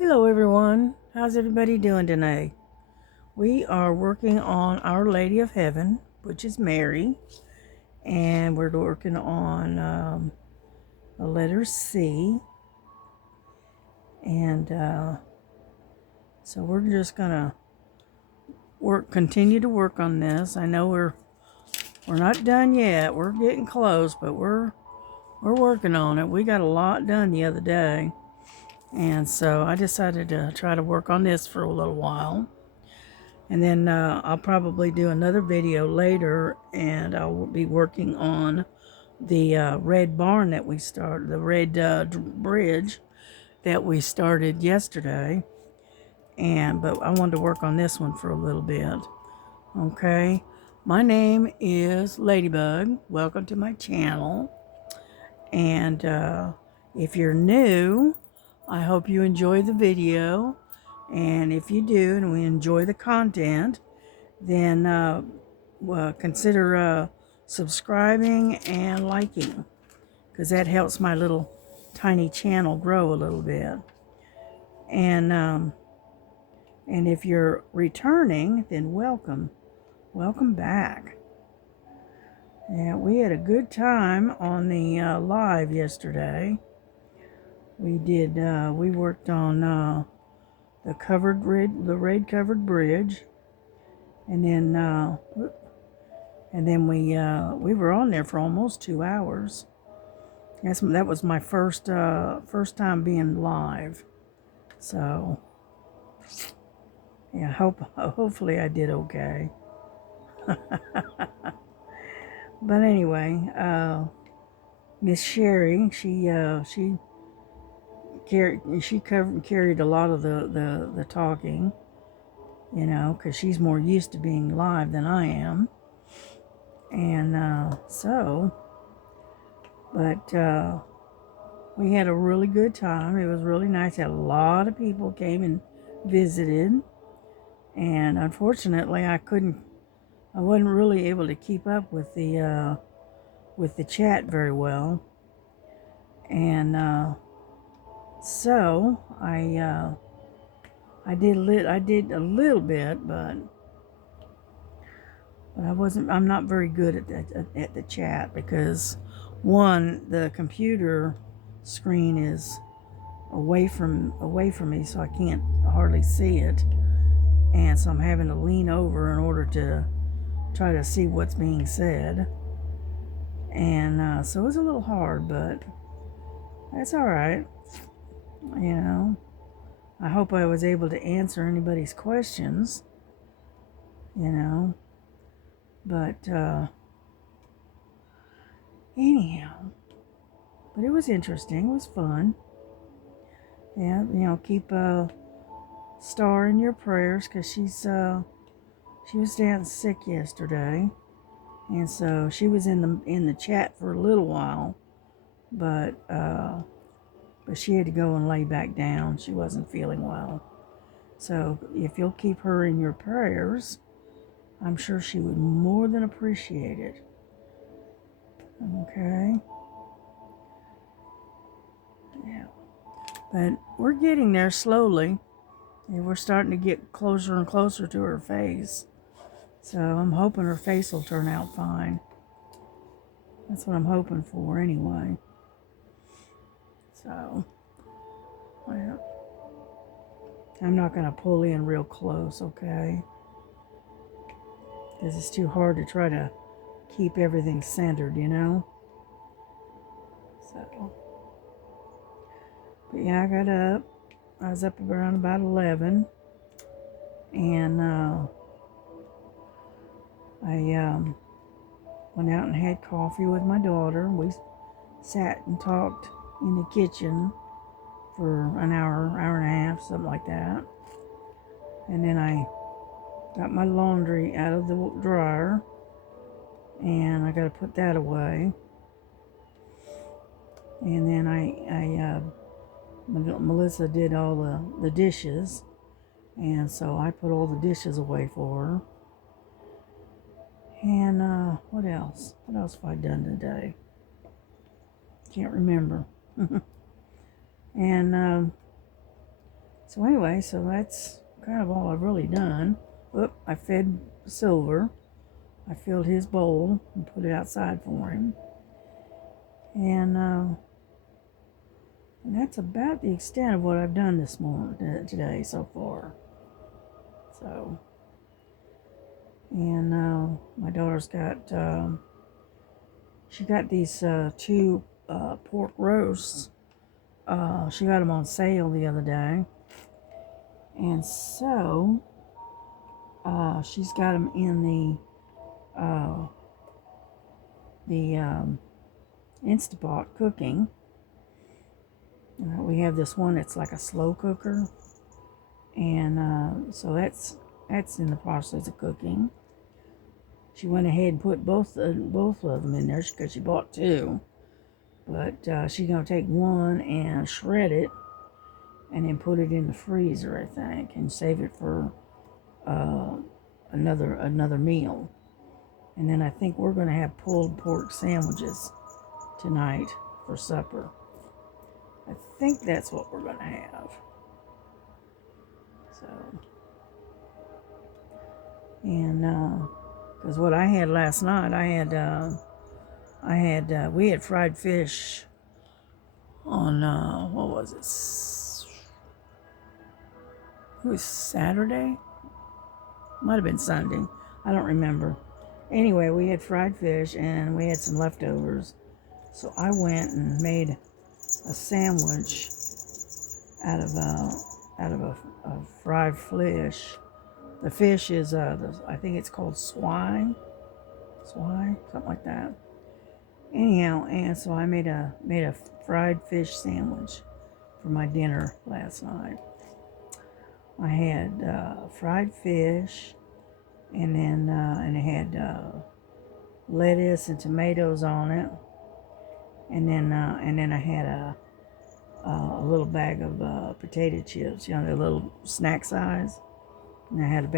Hello everyone, how's everybody doing today? We are working on Our Lady of Heaven, which is Mary, and we're working on the letter C, and so we're just gonna continue to work on this. I know we're not done yet. We're getting close, but we're working on it. We got a lot done the other day, and so I decided to try to work on this for a little while. And then I'll probably do another video later, and I'll be working on the red barn that we started, the red bridge that we started yesterday. But I wanted to work on this one for a little bit. Okay, my name is Ladybug. Welcome to my channel. And if you're new, I hope you enjoy the video. And if you do, and we enjoy the content, then consider subscribing and liking, because that helps my little tiny channel grow a little bit. And if you're returning, then welcome back. Yeah, we had a good time on the live yesterday. We worked on the red covered bridge, and then we were on there for almost 2 hours. That was my first time being live. So yeah, hopefully I did okay. But anyway, Miss Sherry, she carried a lot of the talking, because she's more used to being live than I am. And but we had a really good time. It was really nice. Had a lot of people came and visited, and unfortunately, I wasn't really able to keep up with the chat very well, and so I did a little bit, but I'm not very good at the chat, because one, the computer screen is away from me, so I can't hardly see it, and so I'm having to lean over in order to try to see what's being said, and so it's a little hard, but that's all right. I hope I was able to answer anybody's questions, but anyhow, but it was interesting. It was fun. Yeah, keep Star in your prayers, because she was down sick yesterday, and so she was in the chat for a little while, but she had to go and lay back down. She wasn't feeling well. So if you'll keep her in your prayers, I'm sure she would more than appreciate it. Okay. Yeah. But we're getting there slowly, and we're starting to get closer and closer to her face. So I'm hoping her face will turn out fine. That's what I'm hoping for anyway. So, well, I'm not going to pull in real close, okay? Because it's too hard to try to keep everything centered, So, but yeah, I got up. I was up around about 11, and I went out and had coffee with my daughter. We sat and talked in the kitchen for an hour and a half, something like that. And then I got my laundry out of the dryer, and I got to put that away. And then Melissa did all the dishes, and so I put all the dishes away for her. And what else? What else have I done today? Can't remember. And So anyway, so that's kind of all I've really done. Oop, I fed Silver. I filled his bowl and put it outside for him. And that's about the extent of what I've done this morning, today so far. So, and my daughter's got, she got these two pork roasts. She got them on sale the other day. And so, she's got them in the Instapot cooking. We have this one that's like a slow cooker, and so that's in the process of cooking. She went ahead and put both of them in there because she bought two, but she's gonna take one and shred it, and then put it in the freezer, I think, and save it for another meal. And then I think we're gonna have pulled pork sandwiches tonight for supper. I think that's what we're gonna have. So, and because what I had last night, we had fried fish on what was it? It was Saturday. Might have been Sunday. I don't remember. Anyway, we had fried fish and we had some leftovers. So I went and made a sandwich out of a fried fish. The fish is I think it's called swai, something like that. Anyhow, and so I made a fried fish sandwich for my dinner last night. I had fried fish, and then and it had lettuce and tomatoes on it, and then I had a little bag of potato chips, you know, the little snack size. And I had a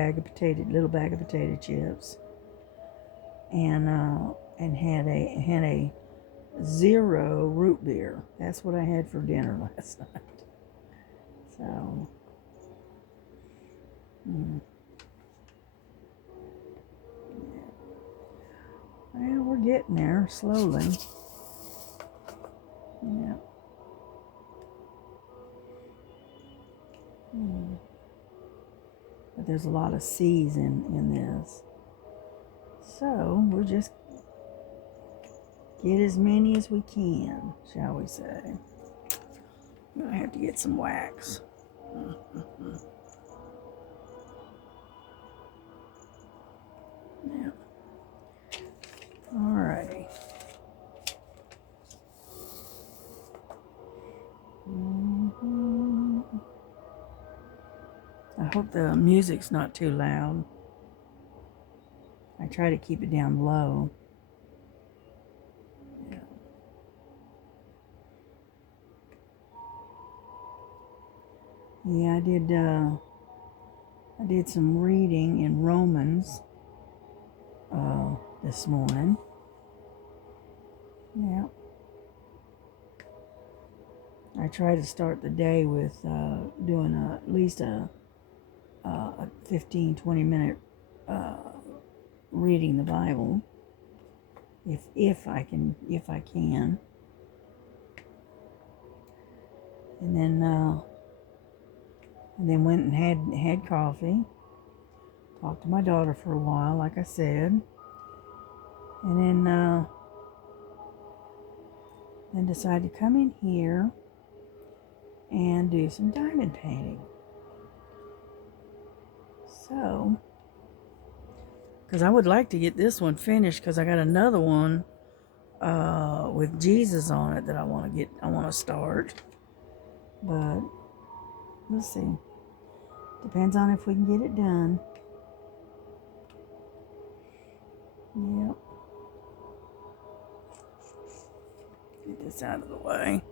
little bag of potato chips, and had a zero root beer. That's what I had for dinner last night. So, yeah. Well, we're getting there slowly. Yeah. But there's a lot of C's in this. So we'll just get as many as we can, shall we say. I'm going to have to get some wax. Yeah. Alrighty. I hope the music's not too loud. I try to keep it down low. Yeah. Yeah, I did some reading in Romans this morning. Yeah. I try to start the day with doing at least a 15-20 minute reading the Bible, if I can, and then went and had coffee, talked to my daughter for a while, like I said, and then decided to come in here and do some diamond painting. So, because I would like to get this one finished, because I got another one with Jesus on it that I want to start. But we'll see. Depends on if we can get it done. Yep. Get this out of the way.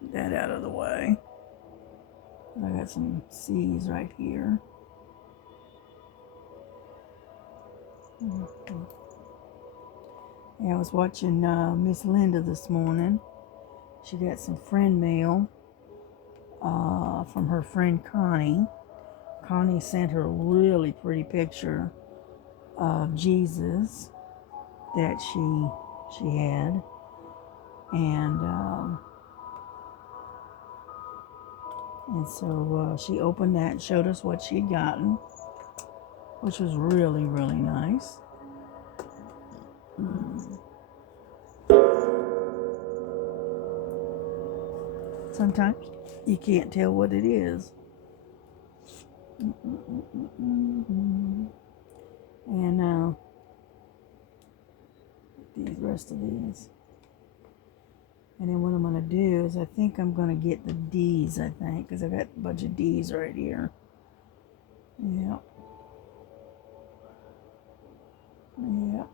Get that out of the way. I got some C's right here. Yeah, I was watching Miss Linda this morning. She got some friend mail from her friend Connie. Connie sent her a really pretty picture of Jesus that she had, and so she opened that and showed us what she'd gotten, which was really, really nice. Sometimes you can't tell what it is. And the rest of these. And then what I'm going to do is I think I'm going to get the D's, I think, because I've got a bunch of D's right here. Yep. Yep.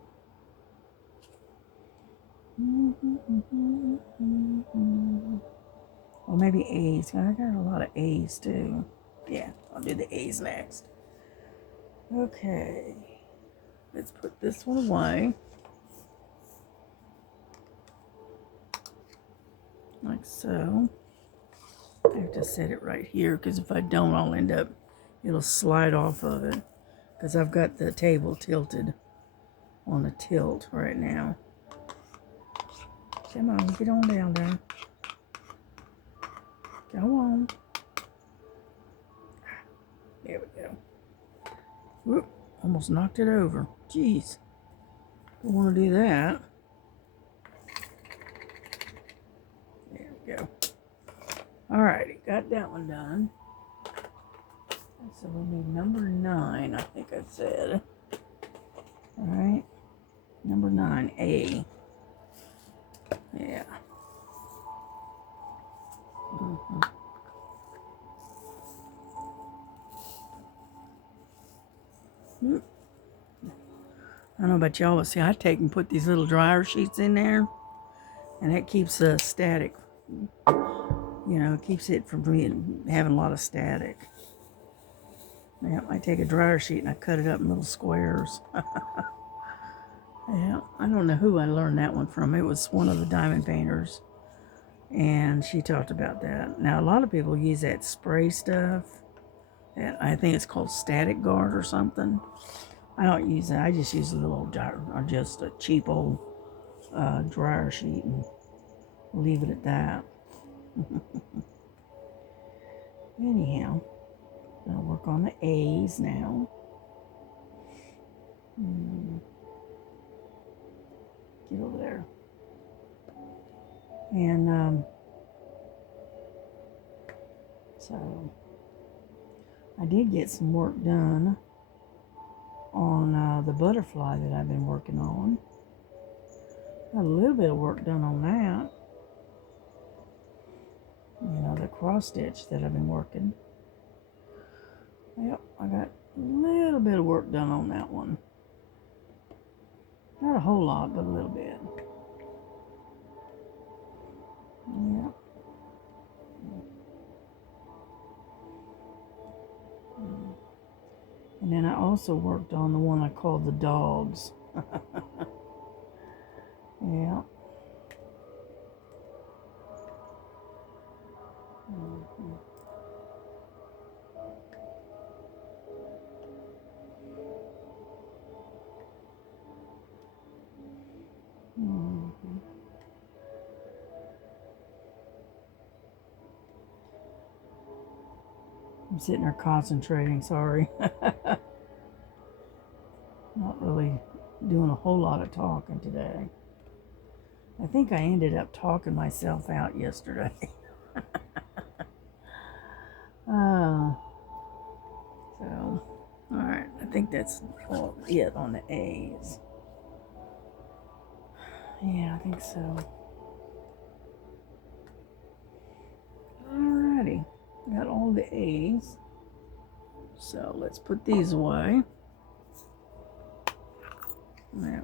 Or maybe A's. I got a lot of A's too. Yeah, I'll do the A's next. Okay. Let's put this one away. Like so. I have to set it right here because if I don't, I'll end up, it'll slide off of it. Because I've got the table tilted on a tilt right now. Come on, get on down there. Go on. There we go. Whoop, almost knocked it over. Jeez. Don't want to do that. There we go. Alrighty, got that one done. So we need number 9, I think I said. Alright. Number 9, A. Yeah. I don't know about y'all, but see, I take and put these little dryer sheets in there, and that keeps the static, you know, keeps it from having a lot of static. Yeah, I take a dryer sheet and I cut it up in little squares. Yeah, I don't know who I learned that one from. It was one of the diamond painters, and she talked about that. Now, a lot of people use that spray stuff. I think it's called Static Guard or something. I don't use that. I just use a little dryer, or just a cheap old dryer sheet, and leave it at that. Anyhow, I'll work on the A's now. Get over there. And so I did get some work done on the butterfly that I've been working on. Got a little bit of work done on that. You know, the cross stitch that I've been working. Yep, I got a little bit of work done on that one. Not a whole lot, but a little bit. Yep. And then I also worked on the one I called the dogs. Yeah. I'm sitting there concentrating, sorry. Not really doing a whole lot of talking today. I think I ended up talking myself out yesterday. So, alright, I think that's all it on the A's. Yeah, I think so. Alrighty, got all the A's. So let's put these away. Yeah.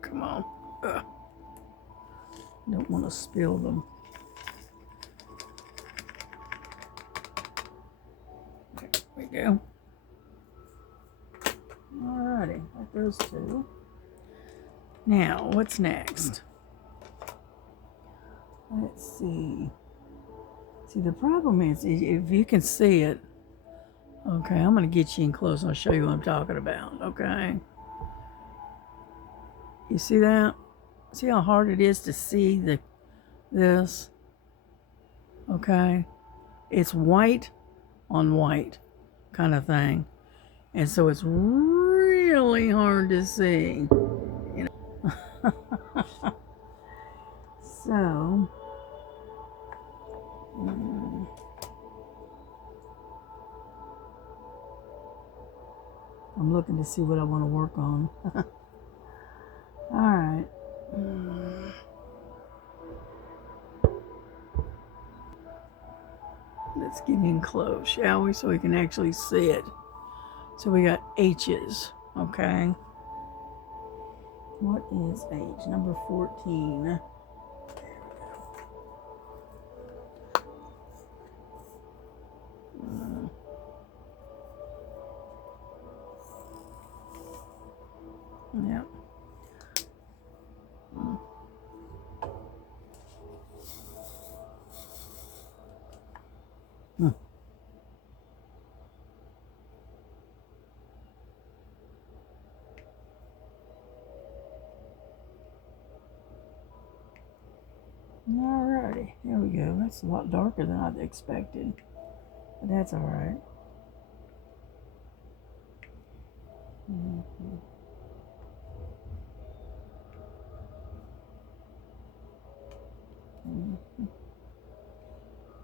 Come on. Don't want to spill them. There we go. Alrighty, like those two. Now, what's next? Let's see. See, the problem is, if you can see it, okay, I'm going to get you in close and I'll show you what I'm talking about, okay? You see that? See how hard it is to see this? Okay? It's white on white kind of thing. And so it's really hard to see. You know? So, I'm looking to see what I want to work on. All right. Let's get in close, shall we? So we can actually see it. So we got H's, okay? What is H? Number 14. Yep. Alrighty, there we go. That's a lot darker than I'd expected, but that's alright.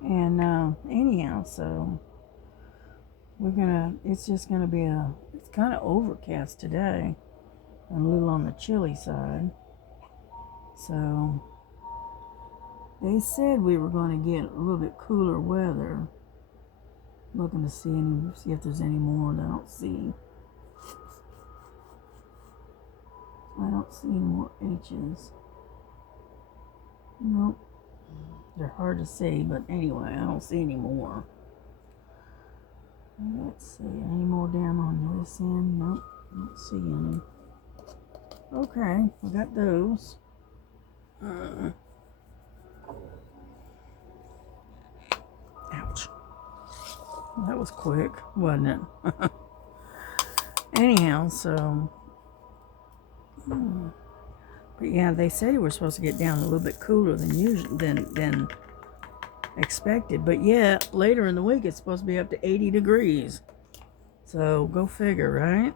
And anyhow, so it's just gonna be it's kind of overcast today and a little on the chilly side. So they said we were going to get a little bit cooler weather. Looking to see if there's any more that I don't see. I don't see any more H's. Nope. They're hard to see, but anyway, I don't see any more. Let's see, any more down on this end? Nope, don't see any. Okay, we got those. Ouch. Well, that was quick, wasn't it? Anyhow, so... But yeah, they said we were supposed to get down a little bit cooler than usual, than expected. But yeah, later in the week it's supposed to be up to 80 degrees. So go figure, right?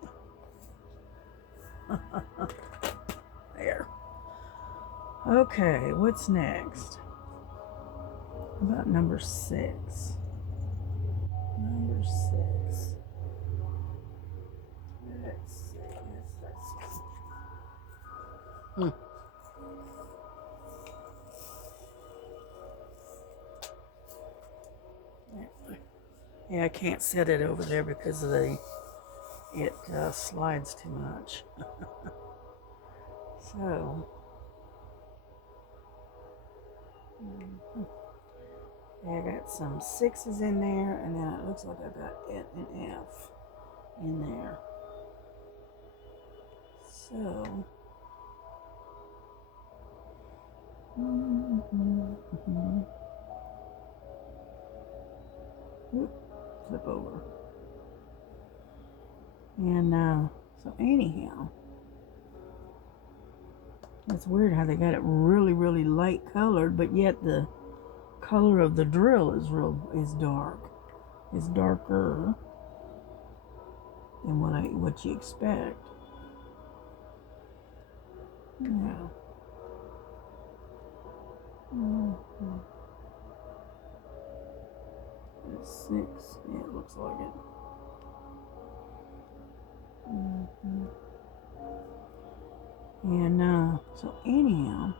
There. Okay, what's next? How about number 6? Number 6. Let's see. Yeah, I can't set it over there because it slides too much. So, yeah, I got some 6s in there, and then it looks like I got an F in there. So, flip over. And so anyhow, it's weird how they got it really, really light colored, but yet the color of the drill is dark. It's darker than what you expect. Yeah. It's 6. Yeah, it looks like it. And so anyhow,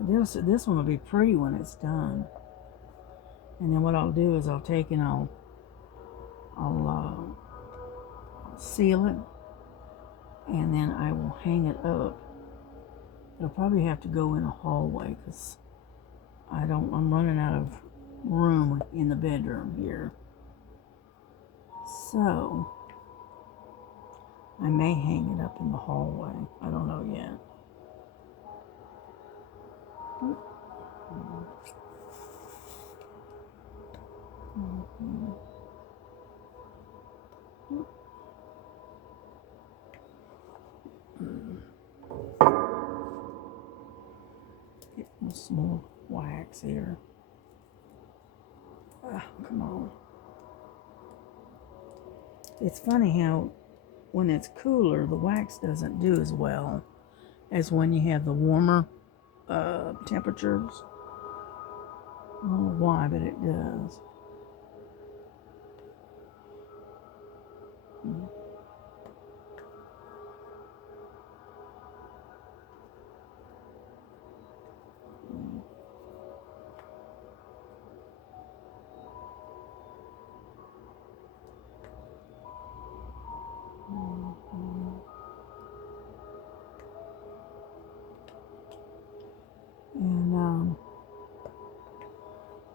this one will be pretty when it's done. And then what I'll do is I'll take and I'll seal it, and then I will hang it up. It'll probably have to go in a hallway because I'm running out of room in the bedroom here. So I may hang it up in the hallway. I don't know yet. Get some more wax here. Come on. It's funny how when it's cooler, the wax doesn't do as well as when you have the warmer temperatures. I don't know why, but it does. And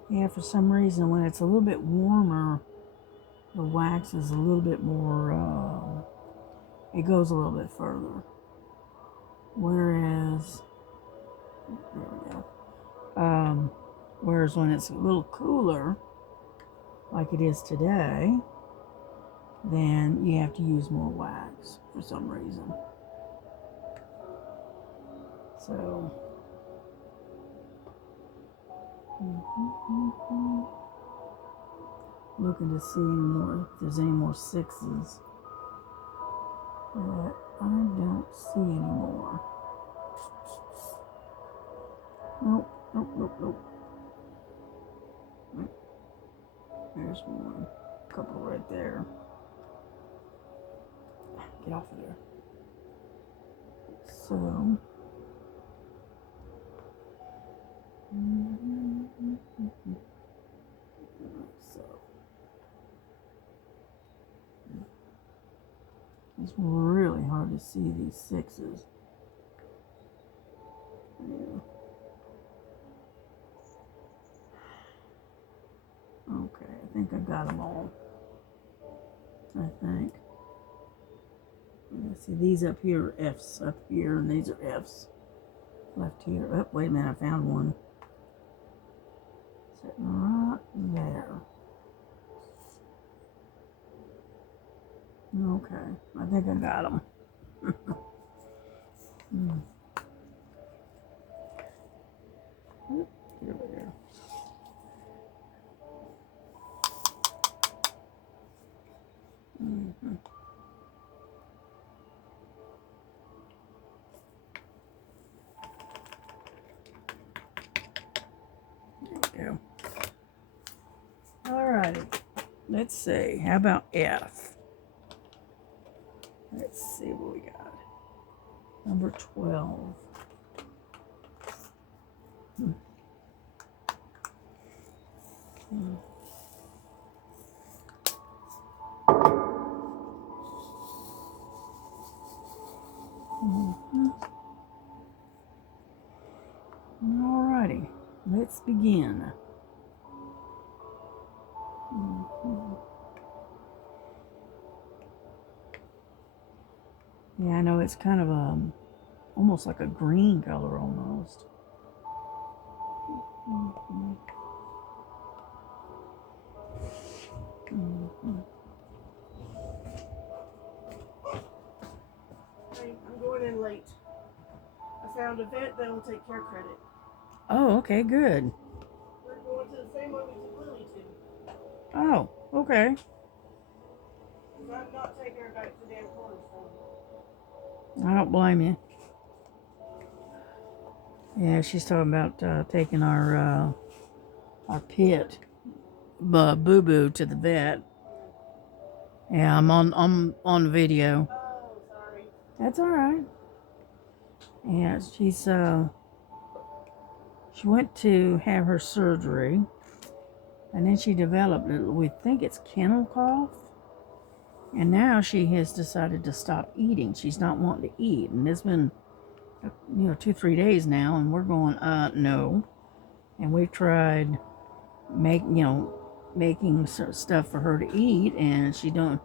yeah, for some reason, when it's a little bit warmer, the wax is a little bit more, it goes a little bit further. Whereas, there we go. Whereas when it's a little cooler, like it is today, then you have to use more wax for some reason. So, looking to see if there's any more sixes. But I don't see any more. Nope. There's one. A couple right there. Get off of there. So. It's really hard to see these sixes. Yeah. Okay, I think I got them all. I think. See, these up here are F's up here, and these are F's left here. Oh, wait a minute, I found one. Sitting right there. Okay, I think I got them. Get over there. There we go. Alrighty. Let's see. How about F? Let's see what we got. Number 12. Alrighty. Let's begin. Yeah, I know it's kind of almost like a green color almost. Hey, I'm going in late. I found a vet that will take care credit. Oh, okay, good. We're going to the same one we took Lily to. Oh, okay. Because I'm not taking her back to the damn cornerstone. I don't blame you. Yeah, she's talking about taking our pit, Boo Boo, to the vet. Yeah, I'm on video. Oh, sorry. That's all right. Yeah, she went to have her surgery, and then she developed, we think it's kennel cough, and now she has decided to stop eating. She's not wanting to eat, and it's been 2-3 days now, and we're going no. And we've tried making stuff for her to eat, and she don't.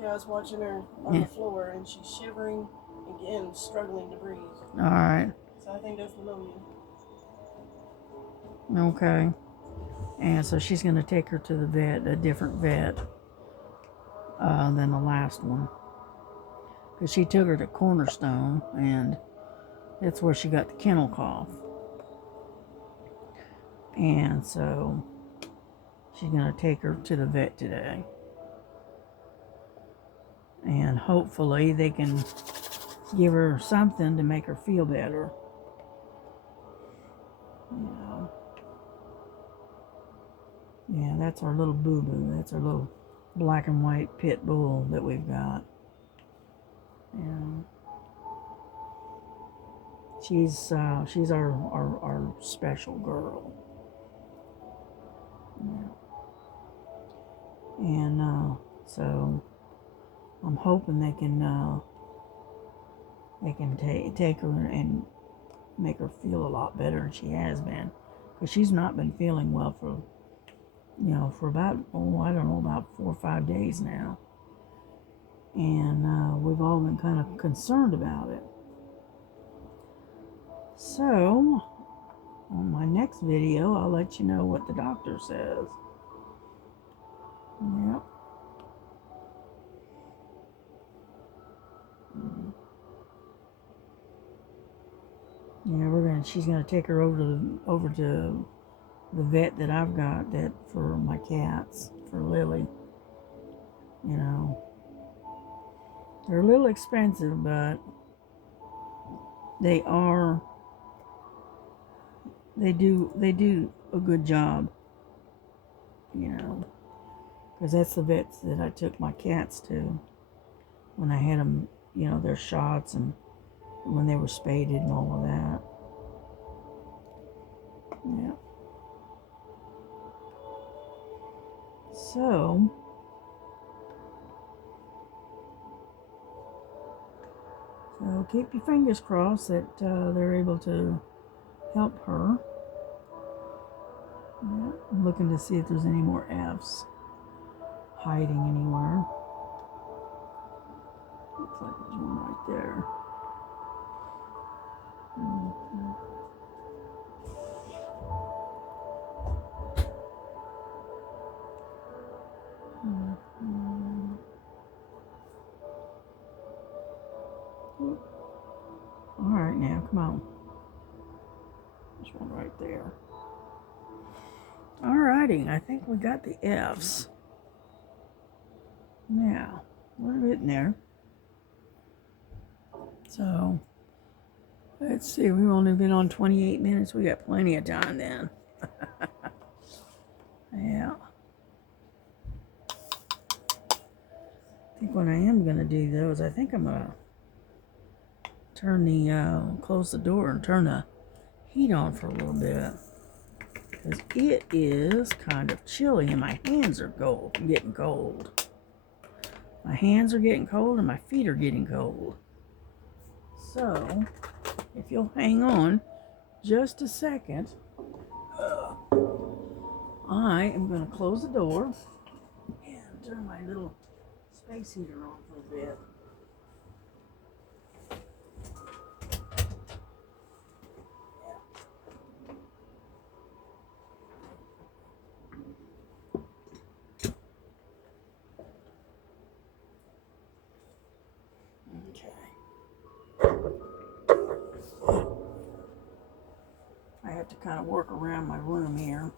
Yeah, I was watching her on the floor, and she's shivering and struggling to breathe. All right. So I think that's pneumonia. Okay. And so she's going to take her to the vet, a different vet than the last one. Because she took her to Cornerstone, and that's where she got the kennel cough. And so she's going to take her to the vet today. And hopefully they can give her something to make her feel better. You know. Yeah, that's our little boo-boo. That's our little black and white pit bull that we've got. And she's our special girl. Yeah. And so I'm hoping they can take her and make her feel a lot better than she has been, because she's not been feeling well for about, I don't know, about 4 or 5 days now. And we've all been kind of concerned about it. So, on my next video, I'll let you know what the doctor says. Yep. Yeah, she's gonna take her over to the vet that I've got that for my cats, for Lily. You know, they're a little expensive, but they do a good job. You know, because that's the vets that I took my cats to when I had them, their shots, and when they were spaded and all of that. Yeah. So keep your fingers crossed that they're able to help her. Yeah. I'm looking to see if there's any more F's hiding anywhere. Looks like there's one right there. Mm-hmm. Mm-hmm. All right, now come on. There's one right there. All righty, I think we got the F's. Now, we're getting there. So, let's see, we've only been on 28 minutes. We got plenty of time then. Yeah. I think what I am going to do, though, is I think I'm going to close the door and turn the heat on for a little bit. Because it is kind of chilly and my hands are getting cold. My hands are getting cold and my feet are getting cold. So, if you'll hang on just a second, I am going to close the door and turn my little space heater on for a bit. I have to kind of work around my room here.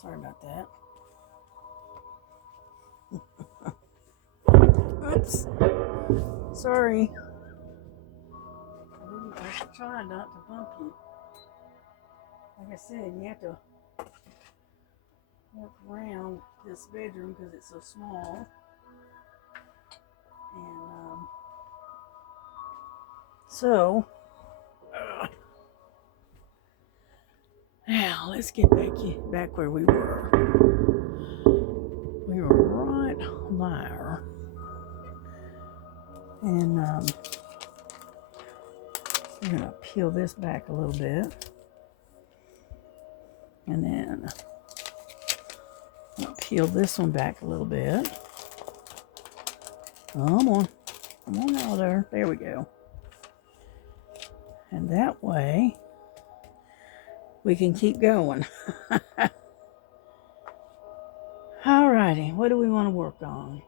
Sorry about that. Oops. Sorry. I was trying not to bump you. Like I said, you have to work around this bedroom because it's so small. And now let's get back where we were. We were right there. And we're going to peel this back a little bit. And then I'll peel this one back a little bit. Come on. Come on out there. There we go. And that way we can keep going. Alrighty, what do we want to work on?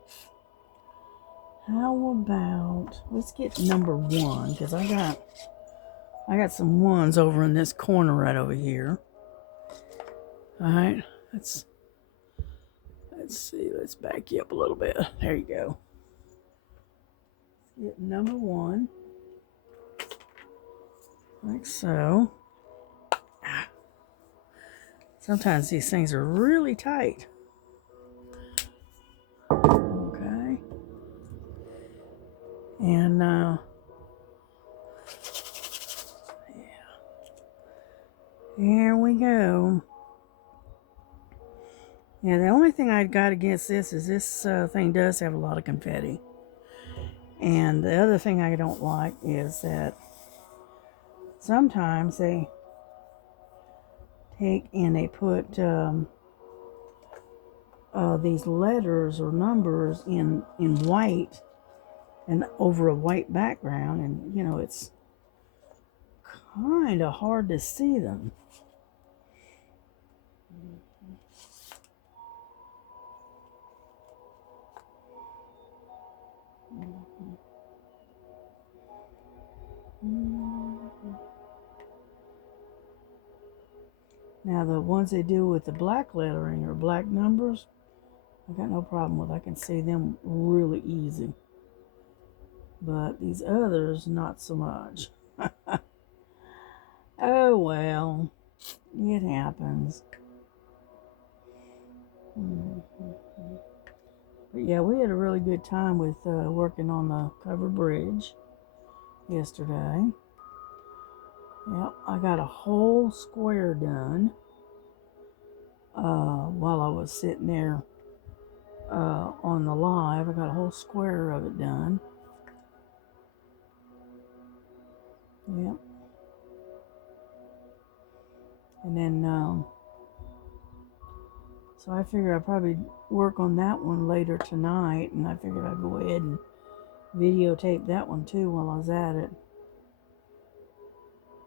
How about, let's get number 1, because I got some ones over in this corner right over here. Alright, let's see, let's back you up a little bit. There you go. Let's get number 1. Like so. Sometimes these things are really tight. Okay. And yeah. Here we go. Yeah, the only thing I got against this is this thing does have a lot of confetti. And the other thing I don't like is that sometimes they take and they put these letters or numbers in white and over a white background, and you know, it's kind of hard to see them. Now the ones they do with the black lettering or black numbers, I got no problem with. I can see them really easy. But these others, not so much. Oh well, it happens. But yeah, we had a really good time with working on the covered bridge yesterday. Yep, I got a whole square done while I was sitting there on the live. I got a whole square of it done. Yep. And then, so I figured I'd probably work on that one later tonight, and I figured I'd go ahead and videotape that one too while I was at it.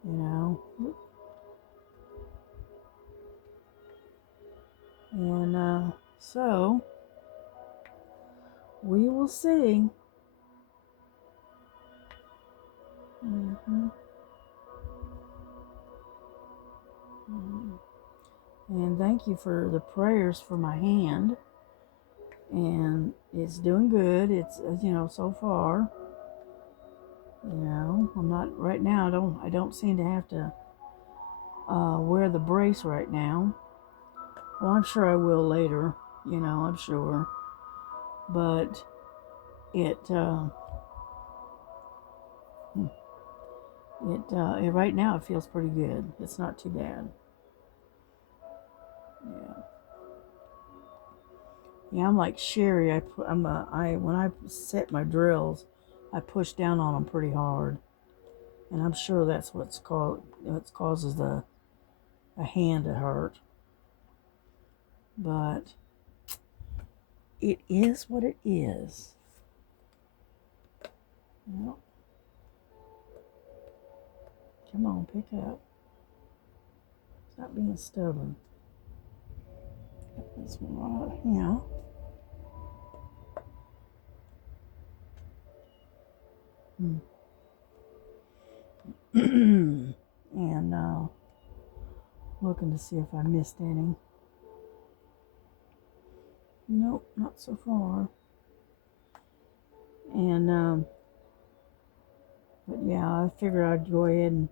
You know. And so we will see. And thank you for the prayers for my hand. And it's doing good. It's you know, so far. You know, I'm not right now. I don't seem to have to wear the brace right now. Well, I'm sure I will later. You know, I'm sure. But it right now it feels pretty good. It's not too bad. Yeah. Yeah, I'm like Sherry. When I set my drills, I push down on them pretty hard, and I'm sure that's what causes a hand to hurt. But it is what it is. Well, come on, pick up. Stop being stubborn. This one right here. And looking to see if I missed any. Nope, not so far. And but yeah, I figured I'd go ahead and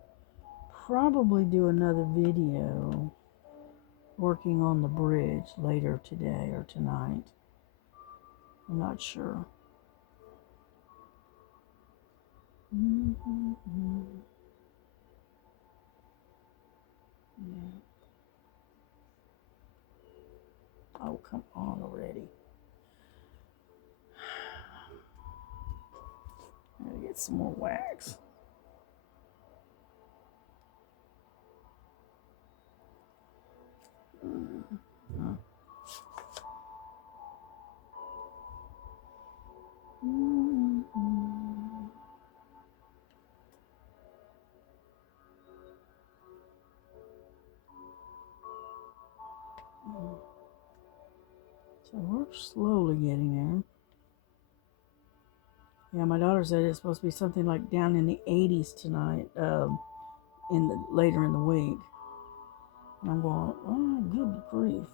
probably do another video working on the bridge later today or tonight. I'm not sure. Yeah. Oh, come on already. I gotta get some more wax. So we're slowly getting there. Yeah, my daughter said it's supposed to be something like down in the 80s tonight, later in the week. And I'm going, oh, good grief.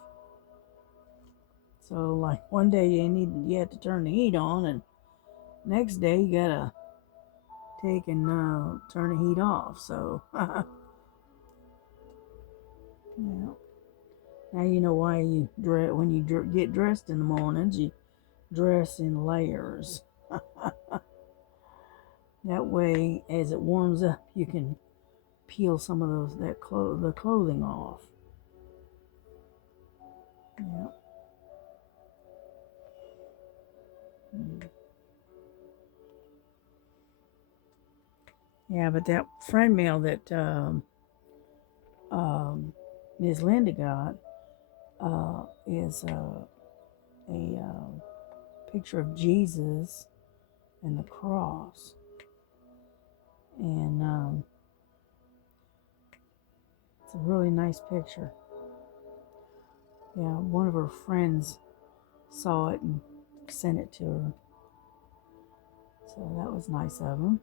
So like one day you have to turn the heat on, and next day you gotta take and turn the heat off. So yeah. Now you know why when you get dressed in the mornings, you dress in layers. That way, as it warms up, you can peel some of the clothing off. Yeah. Yeah, but that friend mail that Ms. Linda got is a picture of Jesus and the cross, and it's a really nice picture. Yeah, one of her friends saw it and sent it to her, so that was nice of them.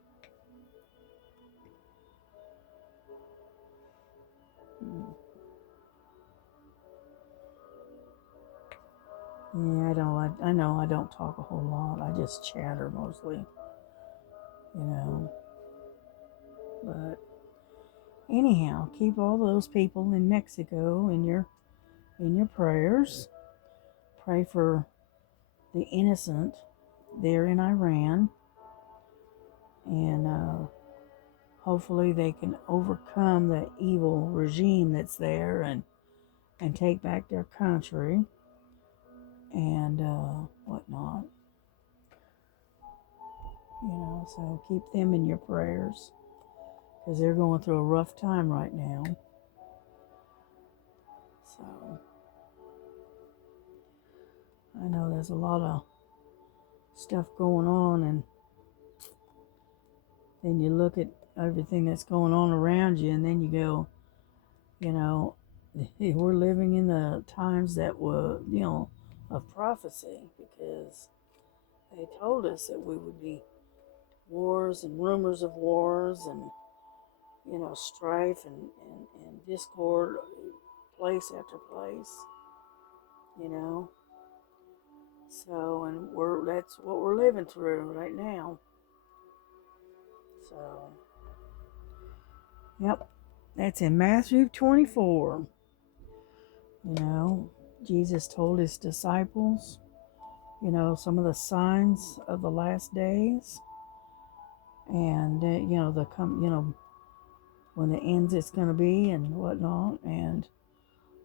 Yeah, I know I don't talk a whole lot. I just chatter mostly, you know. But anyhow, keep all those people in Mexico in your prayers. Pray for the innocent there in Iran, and hopefully they can overcome the evil regime that's there and take back their country and whatnot. You know, so keep them in your prayers because they're going through a rough time right now. So I know there's a lot of stuff going on, and then you look at everything that's going on around you, and then you go, you know, we're living in the times that were, you know, of prophecy, because they told us that we would be wars and rumors of wars and, you know, strife and discord, place after place, you know. So, and that's what we're living through right now. So, yep, that's in Matthew 24. You know, Jesus told his disciples, you know, some of the signs of the last days, and you know, when the ends it's going to be and whatnot. And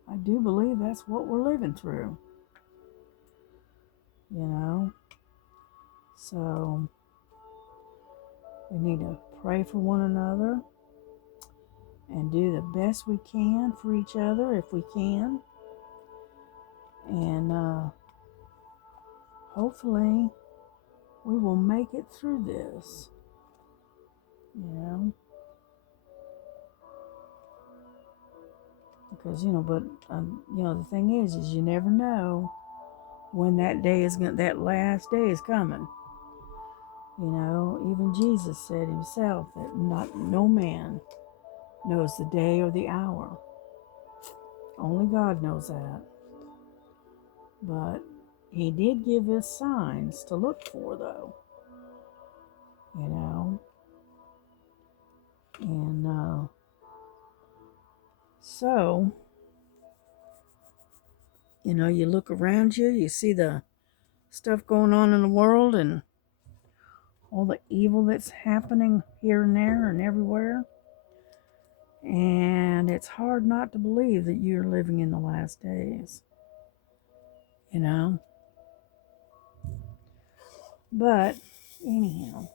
I do believe that's what we're living through. You know, so we need to pray for one another and do the best we can for each other if we can, and hopefully we will make it through this. You know. Because, you know, but, you know, the thing is you never know when that last day is coming. You know, even Jesus said himself that no man knows the day or the hour. Only God knows that. But he did give us signs to look for, though. You know, and so, you know, you look around you, you see the stuff going on in the world and all the evil that's happening here and there and everywhere. And it's hard not to believe that you're living in the last days, you know. But anyhow,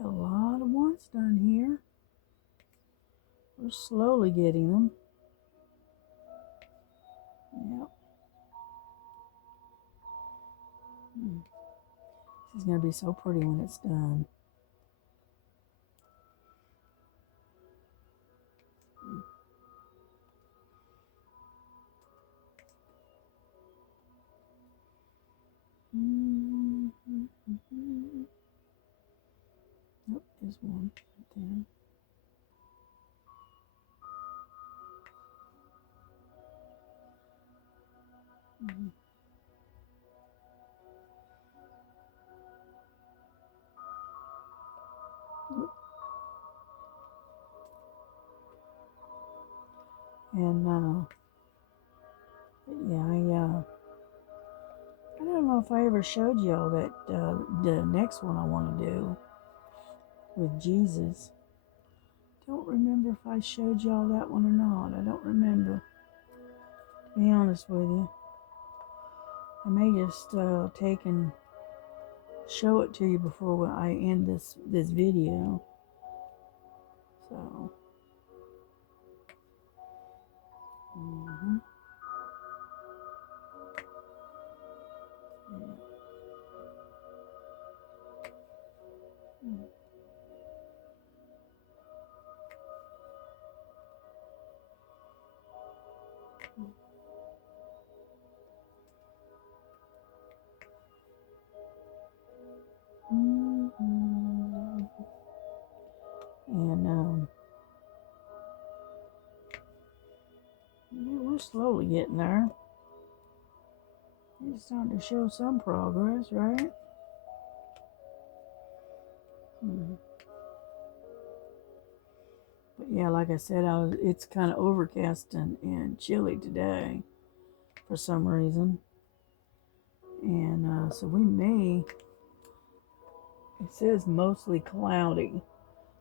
a lot of ones done here. We're slowly getting them. Yep. This is going to be so pretty when it's done. Nope, there's one right there. Nope. And yeah, I don't know if I ever showed y'all that the next one I want to do with Jesus. Don't remember if I showed y'all that one or not. I don't remember, to be honest with you. I may just take and show it to you before I end this video. So, yeah. And yeah, we're slowly getting there. It's starting to show some progress, right? But yeah, like I said, it's kind of overcast and chilly today for some reason. And so we may, it says mostly cloudy.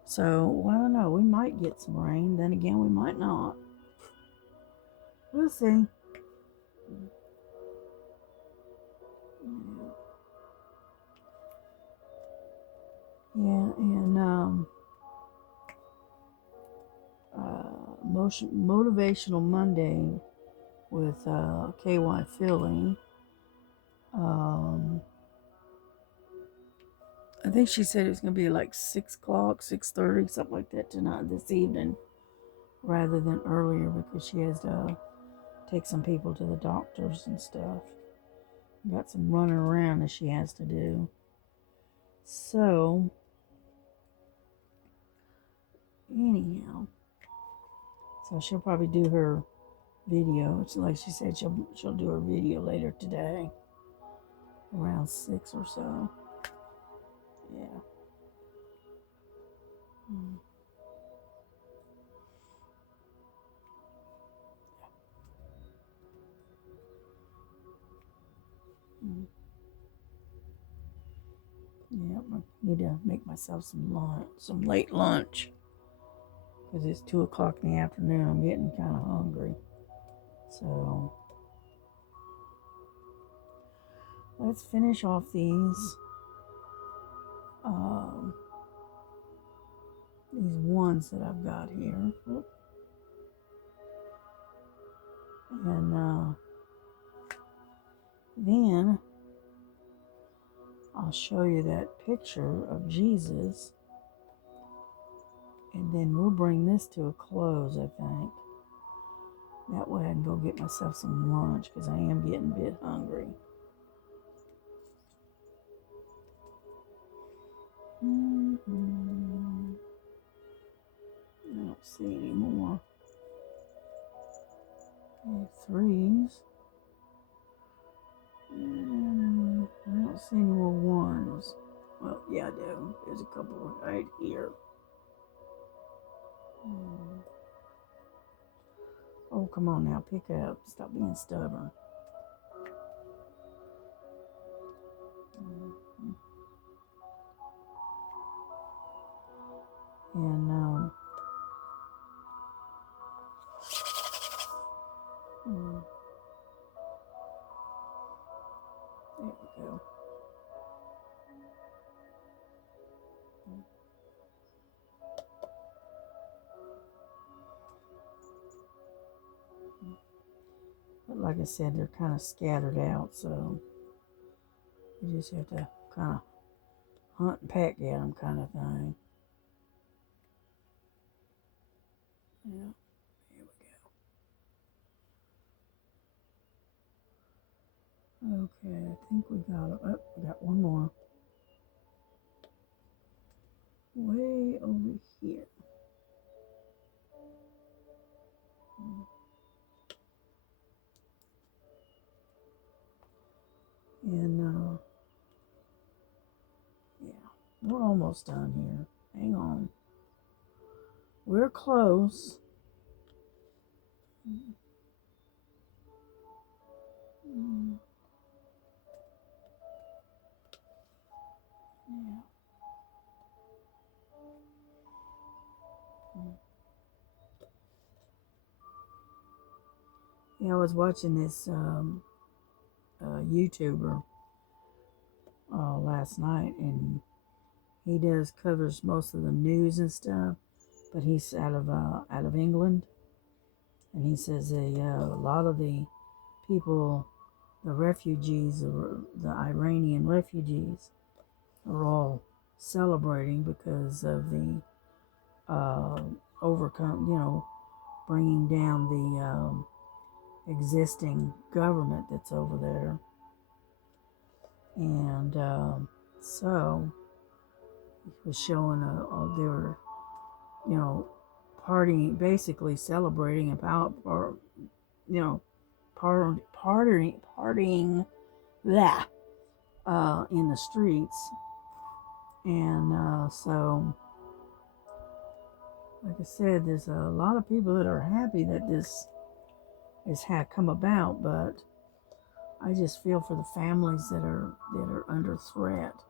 So, well, I don't know, we might get some rain. Then again, we might not. We'll see. Yeah, and Motivational Monday with KY Philly. I think she said it was going to be like 6 o'clock, 6:30, something like that tonight, this evening, rather than earlier because she has to take some people to the doctors and stuff. Got some running around that she has to do. So, anyhow, so she'll probably do her video. It's like she said, she'll do her video later today, around 6 or so. Yeah. Yeah, I need to make myself some lunch, some late lunch, because it's 2 o'clock in the afternoon. I'm getting kind of hungry. So let's finish off these ones that I've got here. And then I'll show you that picture of Jesus. And then we'll bring this to a close, I think. That way I can go get myself some lunch because I am getting a bit hungry. I don't see any more 3s. I don't see any more 1s. Well, yeah, I do. There's a couple right here. Oh, come on now, pick up. Stop being stubborn. And there we go. But like I said, they're kind of scattered out, so you just have to kind of hunt and peck at them kind of thing. Yeah, here we go. Okay, I think we got it. Oh, we got one more. Way over here. And, yeah, we're almost done here. Hang on. We're close. Mm, yeah. Yeah, I was watching this YouTuber last night, and he covers most of the news and stuff, but he's out of England, and he says a lot of the people, the refugees, or the Iranian refugees, are all celebrating because of the bringing down the existing government that's over there. And so he was showing they were, partying, basically celebrating about, or partying that in the streets. And so, like I said, there's a lot of people that are happy that this has come about, but I just feel for the families that are under threat,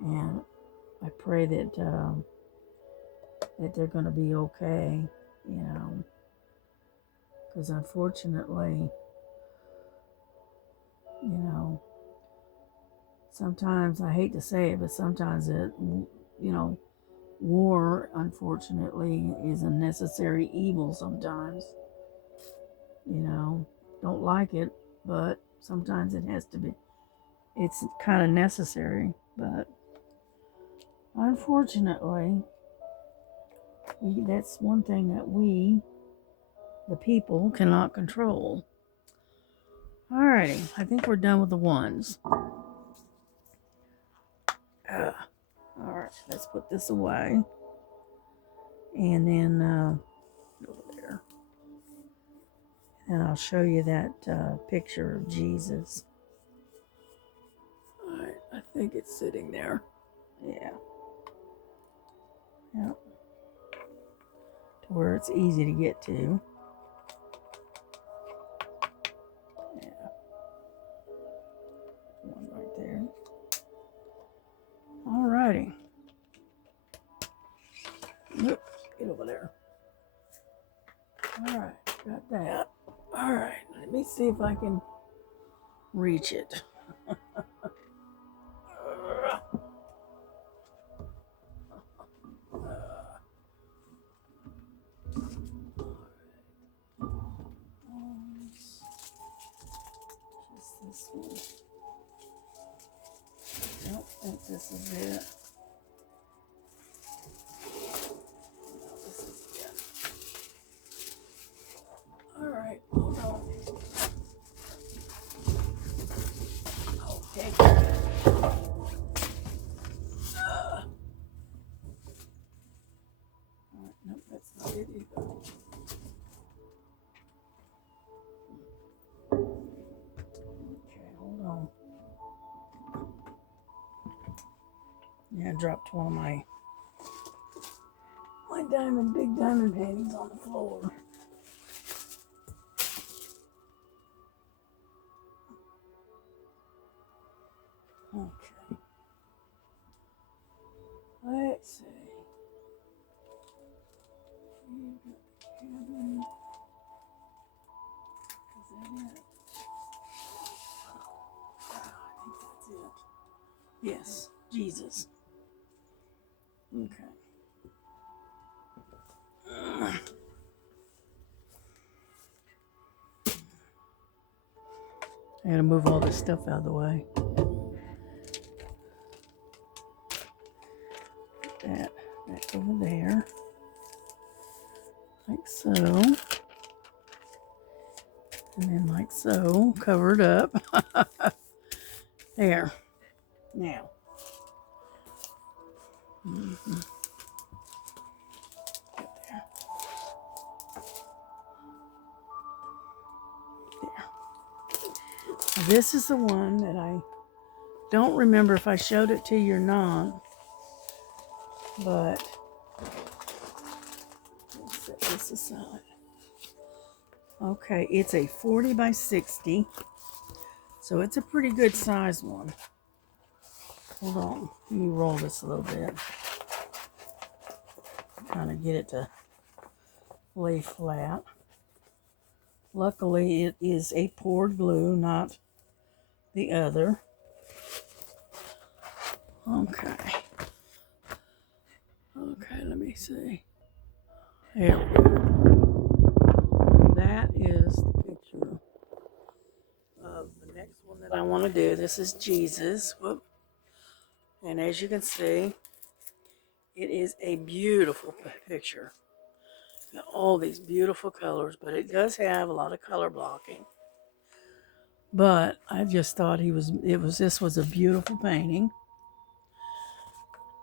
and I pray that that they're going to be okay, because unfortunately, sometimes, I hate to say it, but sometimes war, unfortunately, is a necessary evil sometimes. Don't like it, but sometimes it has to be. It's kind of necessary, but unfortunately, that's one thing that we, the people, cannot control. Alrighty, I think we're done with the ones. Alright, let's put this away. And then over there. And I'll show you that picture of Jesus. Alright, I think it's sitting there. Yeah. Yep. To where it's easy to get to. Yeah. One right there. Alrighty. Oop, get over there. Alright, got that. Alright, let me see if I can reach it. Just this one. I don't think this is it. No, this is it. Alright, hold on. Okay. Alright, nope, that's not it either. Okay, hold on. Yeah, I dropped one of my big diamond paintings on the floor. Okay. Let's see. You got the cabin. Is that it? I think that's it. Yes, Jesus. Okay. I gotta move all this stuff out of the way. Back over there. Like so. And then like so, covered up. There. Now. Get there. There. Now, this is the one that I don't remember if I showed it to you or not. But let's set this aside. Okay, it's a 40 by 60. So it's a pretty good size one. Hold on, let me roll this a little bit. Trying to get it to lay flat. Luckily, it is a poured glue, not the other. Okay. Okay, let me see. There we go. That is the picture of the next one that I want to do. This is Jesus. Whoop. And as you can see, it is a beautiful picture. Got all these beautiful colors, but it does have a lot of color blocking. But I just thought this was a beautiful painting.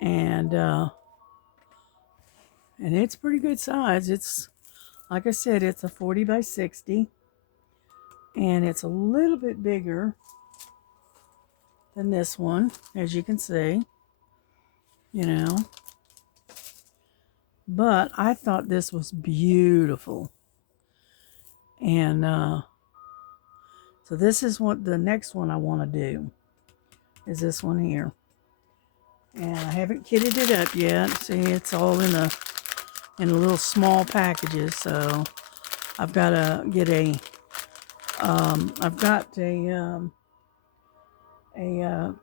And it's pretty good size. It's, like I said, it's a 40 by 60. And it's a little bit bigger than this one, as you can see. You know. But I thought this was beautiful. And so this is what the next one I want to do. Is this one here. And I haven't kitted it up yet. See, it's all in little small packages. So I've got to get a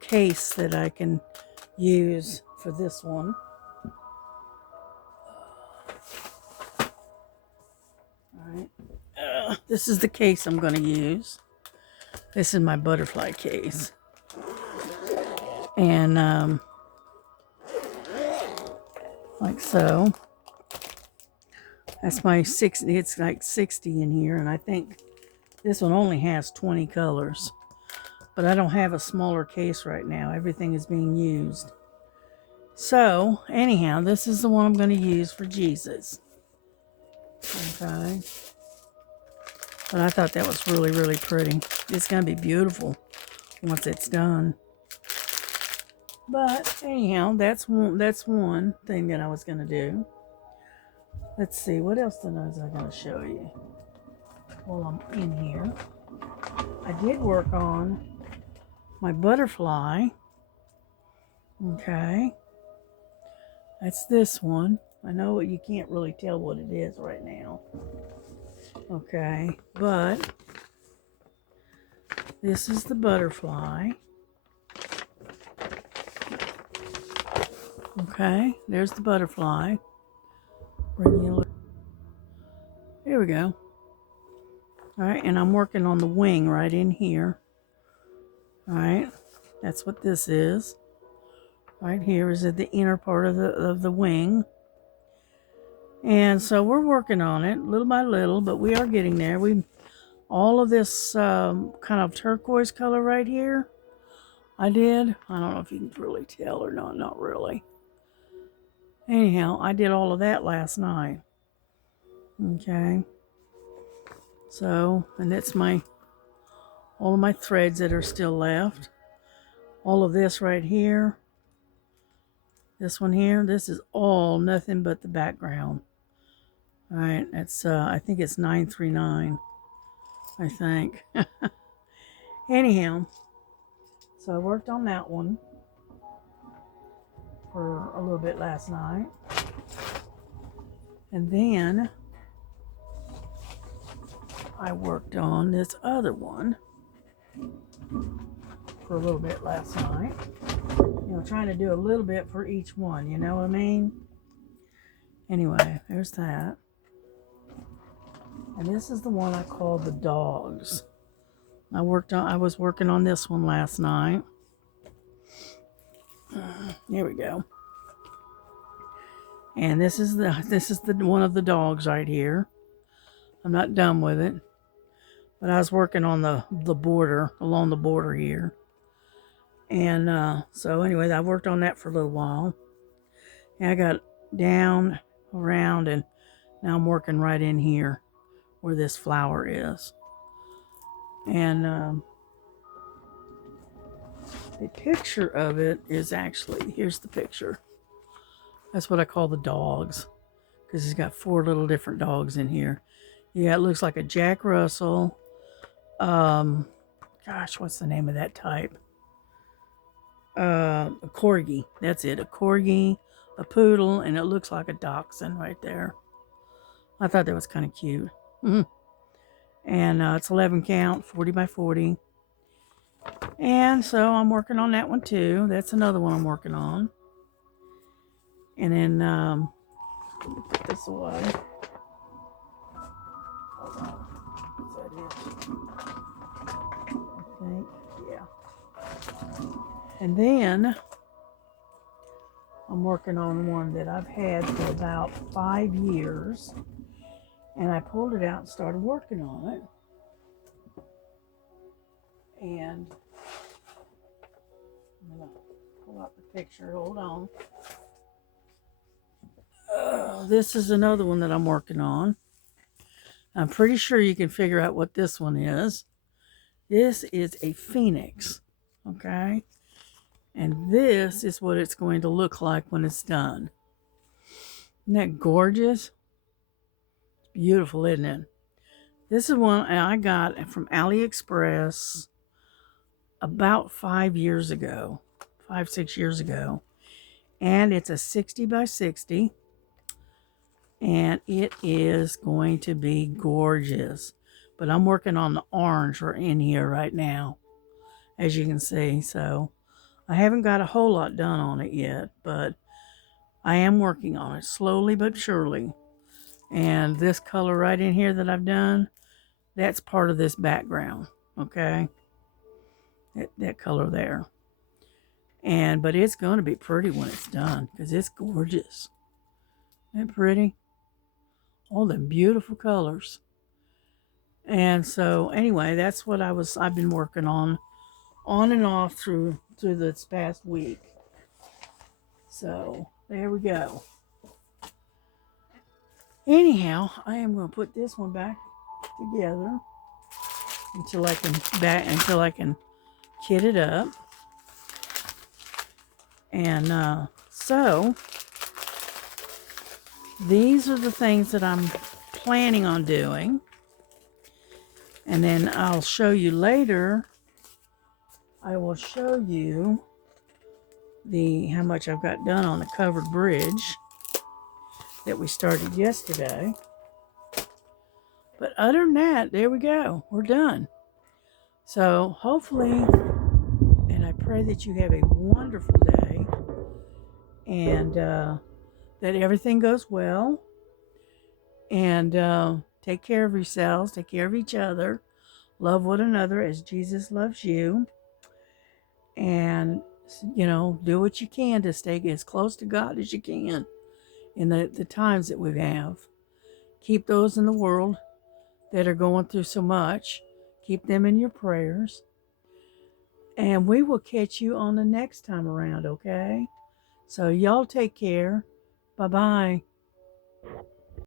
case that I can use for this one. Alright. This is the case I'm going to use. This is my butterfly case. And like so. That's my 60. It's like 60 in here, and I think this one only has 20 colors. But I don't have a smaller case right now. Everything is being used. So, anyhow, this is the one I'm going to use for Jesus. Okay. But I thought that was really, really pretty. It's going to be beautiful once it's done. But anyhow, that's one thing that I was going to do. Let's see, what else was I going to show you while I'm in here? I did work on my butterfly. Okay. That's this one. I know you can't really tell what it is right now. Okay, but this is the butterfly. Okay, there's the butterfly. Bring you a look. Here we go. All right, and I'm working on the wing right in here. All right, that's what this is. Right here is at the inner part of the wing. And so we're working on it little by little, but we are getting there. All of this kind of turquoise color right here, I don't know if you can really tell or not really. Anyhow, I did all of that last night. Okay. So, and that's all of my threads that are still left. All of this right here. This one here, this is all nothing but the background. All right, that's I think it's 939. I think. Anyhow, so I worked on that one for a little bit last night. And then I worked on this other one for a little bit last night. You know, trying to do a little bit for each one, you know what I mean? Anyway, there's that. And this is the one I call the dogs. I was working on this one last night. Here we go. And this is the one of the dogs right here. I'm not done with it, but I was working on the border, along the border here. And so anyway, I worked on that for a little while. And I got down, around, and now I'm working right in here where this flower is. And the picture of it is actually, here's the picture. That's what I call the dogs, because he's got 4 little different dogs in here. Yeah, it looks like a Jack Russell. Gosh, what's the name of that type? A corgi. That's it. A corgi, a poodle, and it looks like a dachshund right there. I thought that was kind of cute. And it's 11 count, 40 by 40. And so I'm working on that one too. That's another one I'm working on. And then let me put this away. Hold on. Is that it? I think, yeah. And then I'm working on one that I've had for about 5 years. And I pulled it out and started working on it. And I'm going to pull out the picture. Hold on. This is another one that I'm working on. I'm pretty sure you can figure out what this one is. This is a phoenix, okay? And this is what it's going to look like when it's done. Isn't that gorgeous? It's beautiful, isn't it? This is one I got from AliExpress about 5 years ago, 5-6 years ago. And it's a 60 by 60. And it is going to be gorgeous. But I'm working on the orange in here right now, as you can see. So I haven't got a whole lot done on it yet, but I am working on it slowly but surely. And this color right in here that I've done, that's part of this background, okay? That color there. But it's going to be pretty when it's done, because it's gorgeous. Isn't it pretty? All the beautiful colors. And so anyway, that's what I've been working on and off through this past week. So there we go. Anyhow, I am going to put this one back together until I can kit it up. And so these are the things that I'm planning on doing. And then I'll show you later. I will show you how much I've got done on the covered bridge that we started yesterday. But other than that, there we go. We're done. So hopefully, and I pray that you have a wonderful day, and that everything goes well, and take care of yourselves, take care of each other, love one another as Jesus loves you, and do what you can to stay as close to God as you can in the times that we have. Keep those in the world that are going through so much, keep them in your prayers, and we will catch you on the next time around, okay? So y'all take care. Bye-bye.